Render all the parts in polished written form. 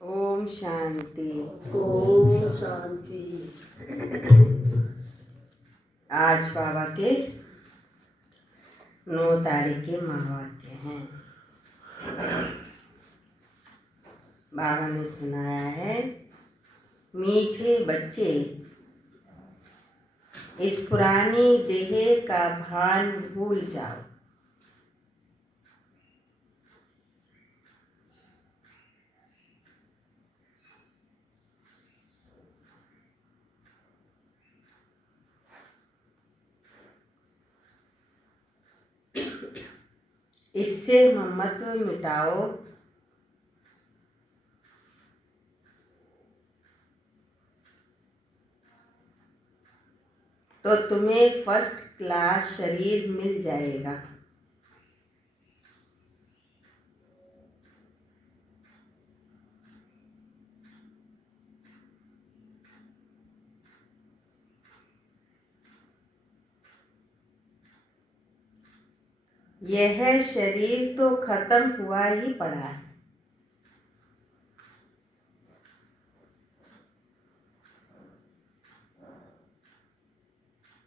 ओम शांति। ओम शांति। आज बाबा के 9 तारीख के महावाक्य हैं। बाबा ने सुनाया है, मीठे बच्चे इस पुरानी देह का भान भूल जाओ। इससे ममत्व मिटाओ। तो तुम्हें फर्स्ट क्लास शरीर मिल जाएगा। यह शरीर तो खत्म हुआ ही पड़ा है।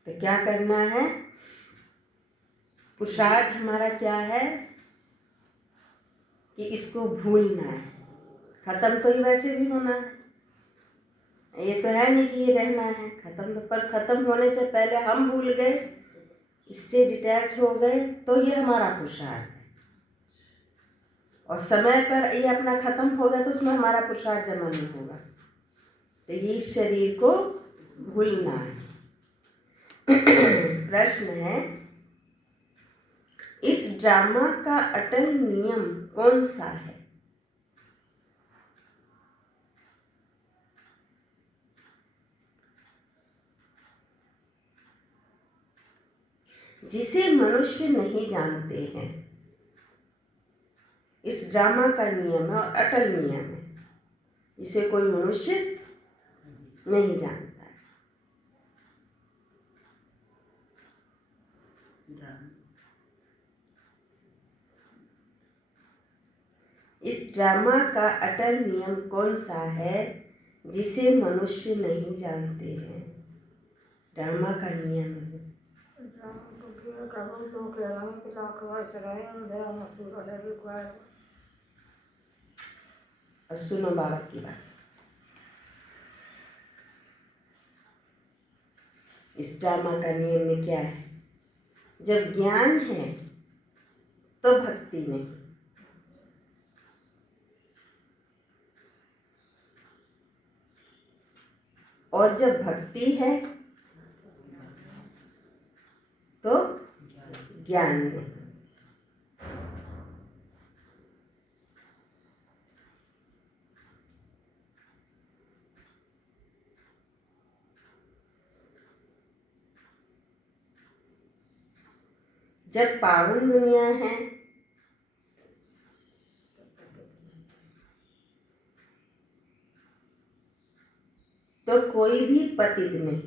तो क्या करना है? पुरुषार्थ हमारा क्या है कि इसको भूलना है। खत्म तो ही वैसे भी होना है, ये तो है नहीं कि ये रहना है। खत्म तो, पर खत्म होने से पहले हम भूल गए, इससे डिटैच हो गए, तो ये हमारा पुरुषार्थ है। और समय पर ये अपना खत्म हो गया तो उसमें हमारा पुरुषार्थ जमा नहीं होगा। तो ये इस शरीर को भूलना है। प्रश्न है, इस ड्रामा का अटल नियम कौन सा है? जिसे मनुष्य नहीं जानते हैं। इस ड्रामा का नियम है और अटल नियम है, जिसे कोई मनुष्य नहीं जानता है। इस ड्रामा का अटल नियम कौन सा है, जिसे मनुष्य नहीं जानते हैं? ड्रामा का नियम है। और सुनो बाबा की बात। इस ड्रामा का नियम में क्या है? जब ज्ञान है तो भक्ति नहीं, और जब भक्ति है तो ज्ञान नहीं। जब पावन दुनिया है तो कोई भी पतित नहीं,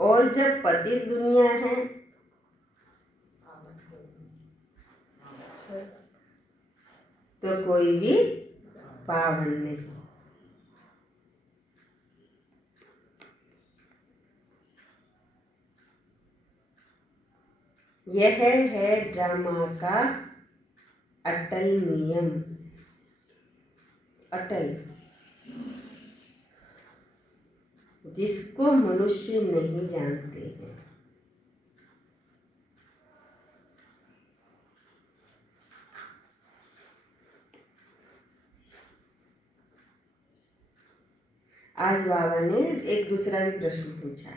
और जब पतित दुनिया है तो कोई भी पावन नहीं। यह है ड्रामा का अटल नियम। अटल, जिसको मनुष्य नहीं जानते हैं। आज बाबा ने एक दूसरा भी प्रश्न पूछा,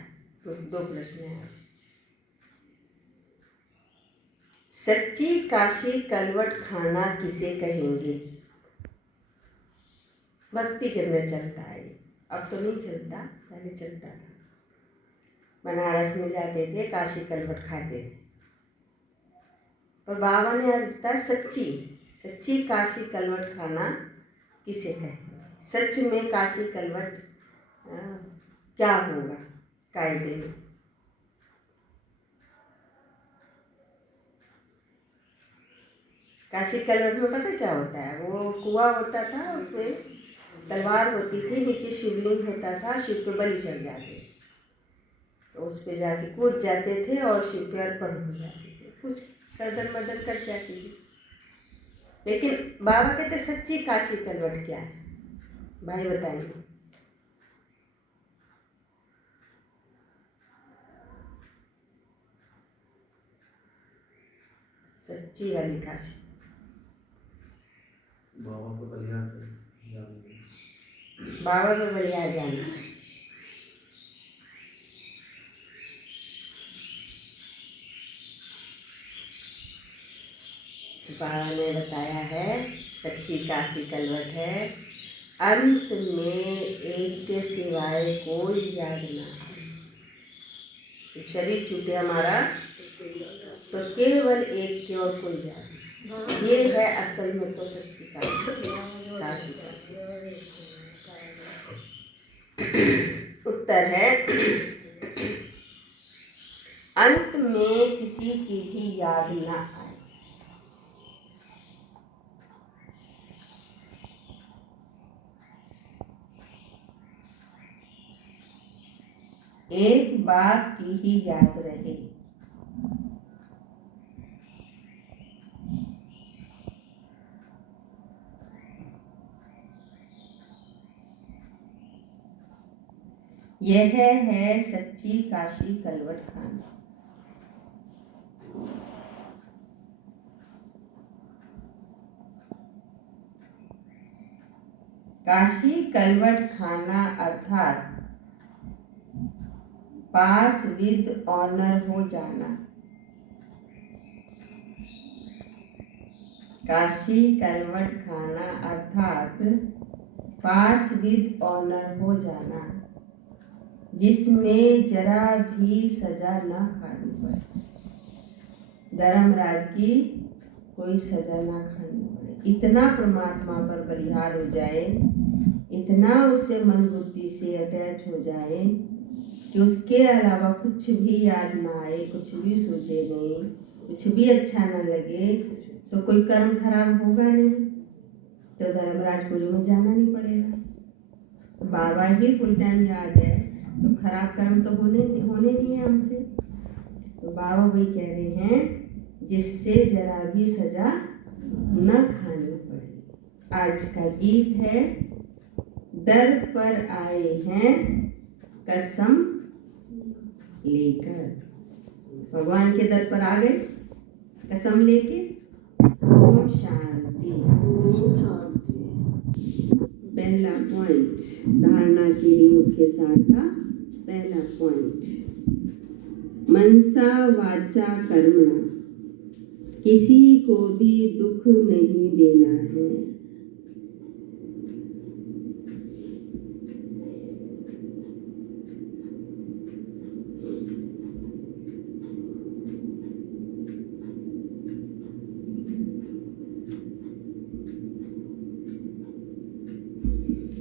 तो 2 प्रश्न है आज। सच्ची काशी कलवट खाना किसे कहेंगे? भक्ति के अंदर चलता है ये, अब तो नहीं चलता, पहले चलता था। बनारस में जाते थे, काशी कलवट खाते थे। और बाबा ने आज बताया सच्ची काशी कलवट खाना किसे कहेंगे? सच में काशी कलवट क्या होगा कायदे में? काशी कलवट में पता क्या होता है, वो कुआं होता था, उसमें तलवार होती थी, नीचे शिवलिंग होता था, शिव पे बलि चढ़ जाते, तो उस पे जाके कूद जाते थे और शिव पे अर्पण हो जाते थे, कुछ गर्दन मर्दन कट जाती थी। लेकिन बाबा कहते सच्ची काशी कलवट क्या है, भाई बताएंगे। सच्ची वाली काशी बाबा को बलिया बाबा में बलिया जाना है। बाबा ने बताया है सच्ची काशी कलवट है, अंत में एक के सिवाय कोई याद ना आए। शरीर छूटे हमारा तो केवल एक के और कोई याद नहीं। ये है असल में तो सच्ची काशी कलवट। उत्तर है अंत में किसी की भी याद ना आए। एक बाप की ही याद रहे। यह है सच्ची काशी कलवट खाना। काशी कलवट खाना अर्थात पास विद ऑनर हो जाना। काशी कलवट खाना अर्थात पास विद ऑनर हो जाना, जिसमें जरा भी सजा ना खानी पड़े। धर्मराज की कोई सजा ना खानी पड़े, इतना परमात्मा पर बलिहार हो जाए, इतना उससे मन बुद्धि से अटैच हो जाए कि उसके अलावा कुछ भी याद ना आए, कुछ भी सोचे नहीं, कुछ भी अच्छा ना लगे, तो कोई कर्म खराब होगा नहीं, तो धर्मराजपुरी में जाना नहीं पड़ेगा। बाबा ही फुल टाइम याद है तो खराब कर्म तो होने नहीं है हमसे। तो बाबा वही कह रहे हैं जिससे जरा भी सजा न खानी पड़े। आज का गीत है दर पर आए हैं कसम लेकर। भगवान के दर पर आ गए कसम लेके। ओम शांति। ओम शांति। पहला पॉइंट धारणा के लिए मुख्य सार का पहला पॉइंट, मनसा वाचा कर्मणा, किसी को भी दुख नहीं देना है।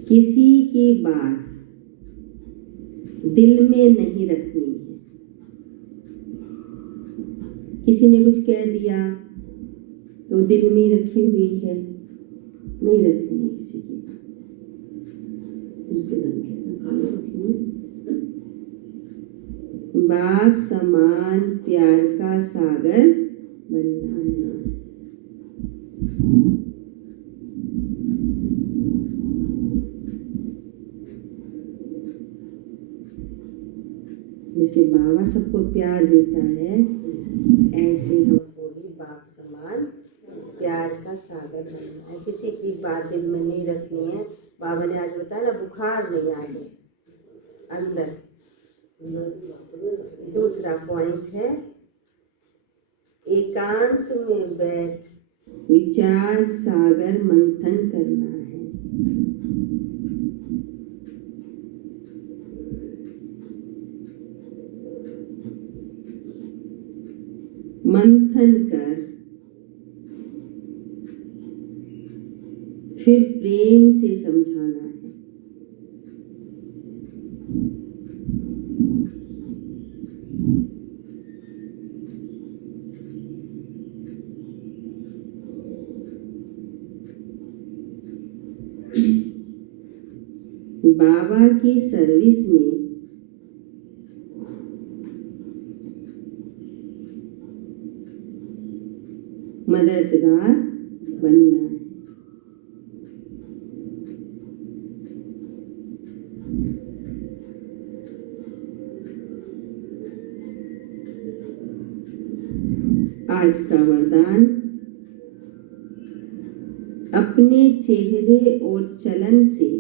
किसी की बात दिल में नहीं रखनी है। किसी ने कुछ कह दिया तो दिल में रखी हुई है, नहीं रखनी है किसी की। बाप समान प्यार का सागर बनना है। जैसे बाबा सबको प्यार देता है, ऐसे हमको भी बाप समान प्यार का सागर बनना है। किसी की बात दिल में नहीं रखनी है। बाबा ने आज बताया ना, बुखार नहीं आ जाए अंदर। दूसरा पॉइंट है एकांत में बैठ विचार सागर मंथन करना है। मंथन कर फिर प्रेम से समझाना है। बाबा की सर्विस में मददगार बनना है। आज का वरदान, अपने चेहरे और चलन से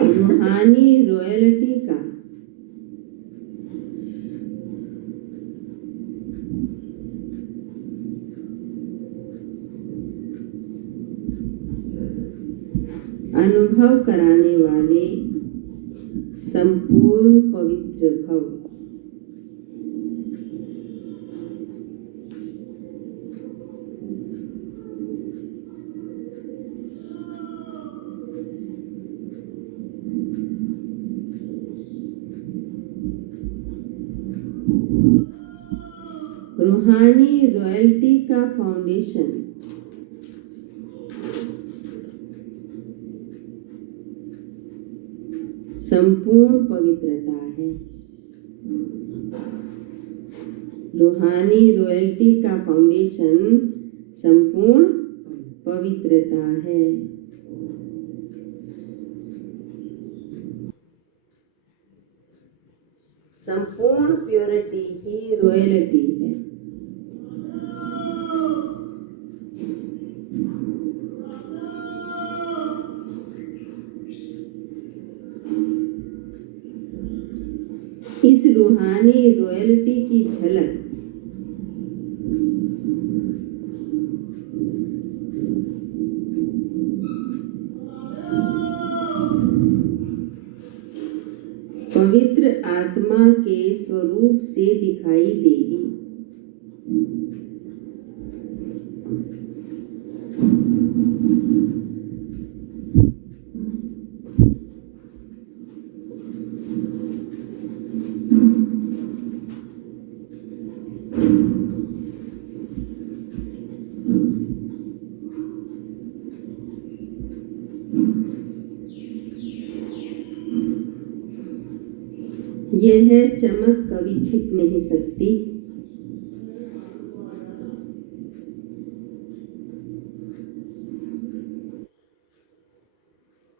रूहानी रॉयल्टी का अनुभव कराने वाले संपूर्ण पवित्र भव। रूहानी रॉयल्टी का फाउंडेशन संपूर्ण पवित्रता है। रूहानी रॉयल्टी का फाउंडेशन संपूर्ण पवित्रता है। संपूर्ण प्योरिटी ही रॉयल्टी है। इस रूहानी रॉयल्टी की झलक पवित्र आत्मा के स्वरूप से दिखाई देगी। यह चमक कभी छिप नहीं सकती।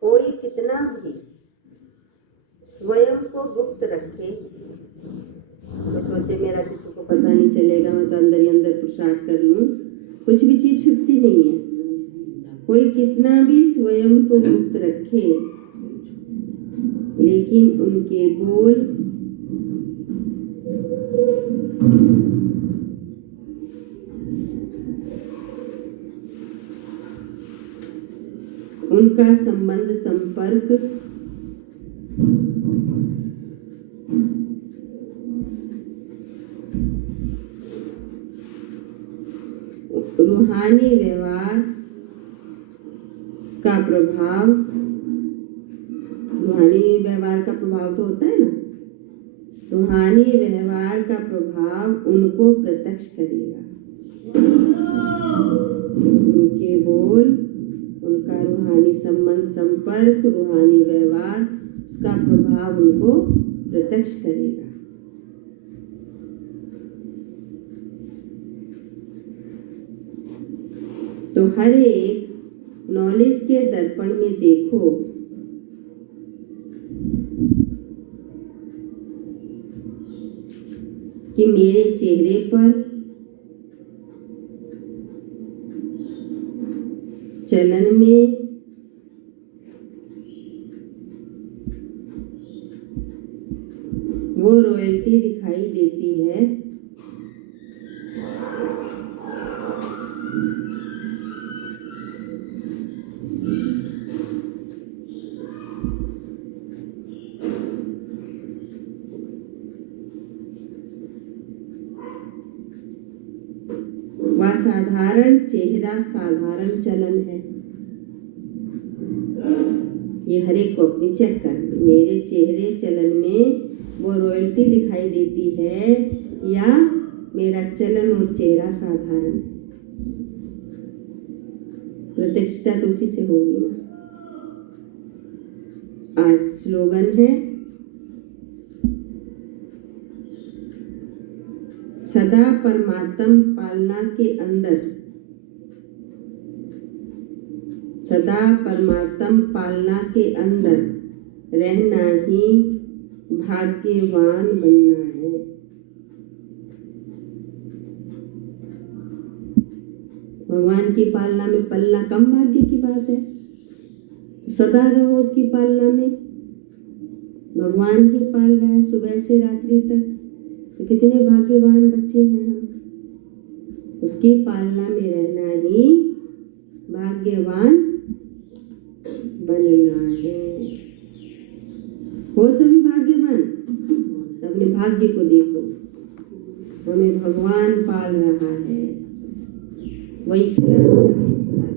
कोई कितना भी स्वयं को गुप्त रखे, तो सोचे मेरा किसी को पता नहीं चलेगा, मैं तो अंदर ही अंदर पुरुषार्थ कर लूं, कुछ भी चीज छुपती नहीं है। कोई कितना भी स्वयं को गुप्त रखे, लेकिन उनके बोल उनका संबंध संपर्क रूहानी व्यवहार का प्रभाव, रूहानी व्यवहार का प्रभाव तो होता है ना, रूहानी व्यवहार का प्रभाव उनको प्रत्यक्ष करेगा। उनके बोल, उनका रूहानी संबंध संपर्क, रूहानी व्यवहार, उसका प्रभाव उनको प्रत्यक्ष करेगा। तो हर एक नॉलेज के दर्पण में देखो कि मेरे चेहरे पर, चलन में, वो रॉयल्टी दिखाई देती है वह साधारण चेहरा, साधारण चलन है। ये हर एक को अपनी चेक कर, मेरे चेहरे चलन में वो रॉयल्टी दिखाई देती है या मेरा चलन और चेहरा साधारण है। प्रत्यक्षता तो उसी से होगी ना। आज स्लोगन है सदा परमात्म पालना के अंदर, सदा परमात्म पालना के अंदर रहना ही भाग्यवान बनना है। भगवान की पालना में पलना कम भाग्य की बात है, सदा रहो उसकी पालना में। भगवान ही पाल रहा है सुबह से रात्रि तक, तो कितने भाग्यवान बच्चे हैं हम। उसकी पालना में रहना ही भाग्यवान बनना है। हो सभी भाग्यवान, अपने भाग्य को देखो, हमें भगवान पाल रहा है, वही खिलाते वही सुलाते।